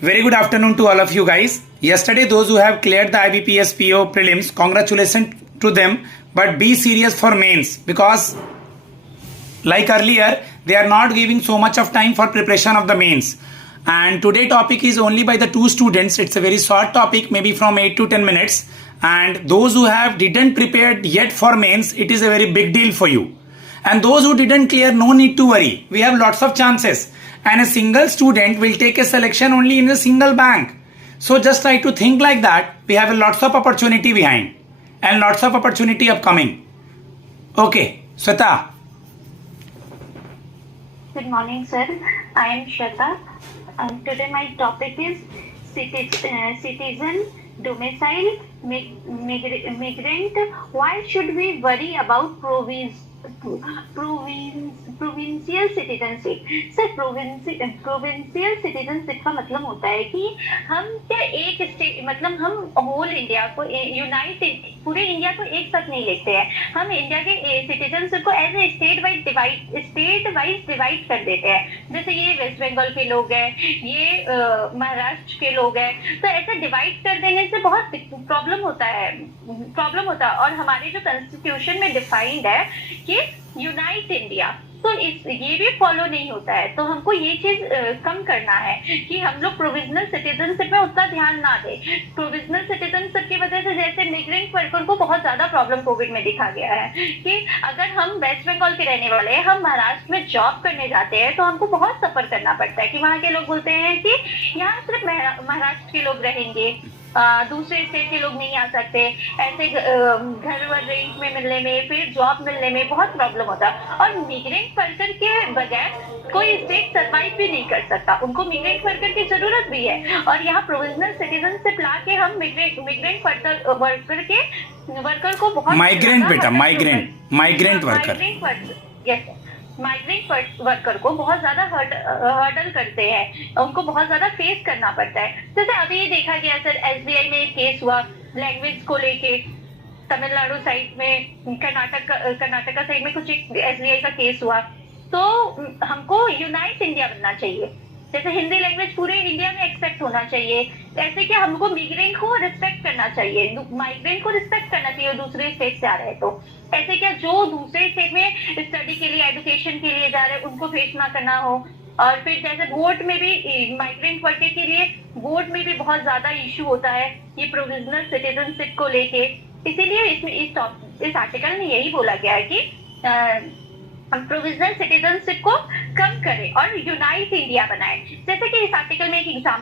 Very good afternoon to all of you guys. Yesterday, those who have cleared the IBPS PO prelims, congratulations to them. But be serious for mains because, like earlier, they are not giving so much of time for preparation of the mains. And today topic is only by the two students. It's a very short topic, maybe from 8 to 10 minutes. And those who have didn't prepared yet for mains, it is a very big deal for you. And those who didn't clear, no need to worry. We have lots of chances. And a single student will take a selection only in a single bank. So just try to think like that. We have a lots of opportunity behind and lots of opportunity upcoming. Okay, Sweta. Good morning, sir. I am Shweta. Today my topic is citizen, domicile, migrant. Why should we worry about provincial citizenship? Sir provincial citizenship का मतलब होता है कि हम क्या एक state मतलब हम होल इंडिया को पूरे इंडिया को एक साथ नहीं लेते हैं. हम इंडिया के सिटीजनशिप को as a state wise divide कर देते हैं. जैसे ये वेस्ट बंगाल के लोग हैं, ये महाराष्ट्र के लोग हैं, तो ऐसा डिवाइड कर देने से बहुत प्रॉब्लम होता है. और हमारे जो कॉन्स्टिट्यूशन में डिफाइंड है कि यूनाइट इंडिया, तो ये भी फॉलो नहीं होता है. तो हमको ये चीज कम करना है कि हम लोग प्रोविजनल सिटीजनशिप में उतना ध्यान ना दें. प्रोविजनल सिटीजनशिप की वजह से जैसे मिग्रेंट वर्कर को बहुत ज्यादा प्रॉब्लम कोविड में दिखा गया है कि अगर हम वेस्ट बंगाल के रहने वाले हैं, हम महाराष्ट्र में जॉब करने जाते हैं, तो हमको बहुत सफर करना पड़ता है कि वहाँ के लोग बोलते हैं कि यहाँ सिर्फ महाराष्ट्र के लोग रहेंगे, दूसरे स्टेट के लोग नहीं आ सकते. ऐसे घर वर रेंट में मिलने में, फिर जॉब मिलने में बहुत प्रॉब्लम होता है. और मिग्रेंट वर्कर के बगैर कोई स्टेट सर्वाइव भी नहीं कर सकता. उनको मिग्रेंट वर्कर की जरूरत भी है. और यहाँ प्रोविजनल सिटीजनशिप ला के हम मिग्रेंट वर्कर को बहुत माइग्रेंट वर्कर माइग्रेंट वर्कर को बहुत ज्यादा हर्डल करते हैं, उनको बहुत ज्यादा फेस करना पड़ता है. जैसे अभी देखा गया सर, एसबीआई में एक केस हुआ लैंग्वेज को लेके. तमिलनाडु साइड में, कर्नाटका साइड में कुछ एक एसबीआई का केस हुआ. तो हमको यूनाइट इंडिया बनना चाहिए. जैसे हिंदी लैंग्वेज पूरे इंडिया में एक्सेप्ट होना चाहिए, ऐसे कि हमको मिग्रेंट को रिस्पेक्ट करना चाहिए, माइग्रेंट को रिस्पेक्ट करना चाहिए दूसरे स्टेट से आ रहे हैं. तो ऐसे क्या जो दूसरे स्टेट में स्टडी के लिए, एजुकेशन के लिए जा रहे हैं, उनको फेस ना करना हो. और फिर जैसे वोट में भी माइग्रेंट वर्कर के लिए वोट में भी बहुत ज्यादा इश्यू होता है ये प्रोविजनल सिटीजनशिप को लेके. इसीलिए इस आर्टिकल में यही बोला गया है कि हम प्रोविजनल सिटीजनशिप को कम करें और यूनाइट इंडिया बनाएं. जैसे कि इस आर्टिकल में एक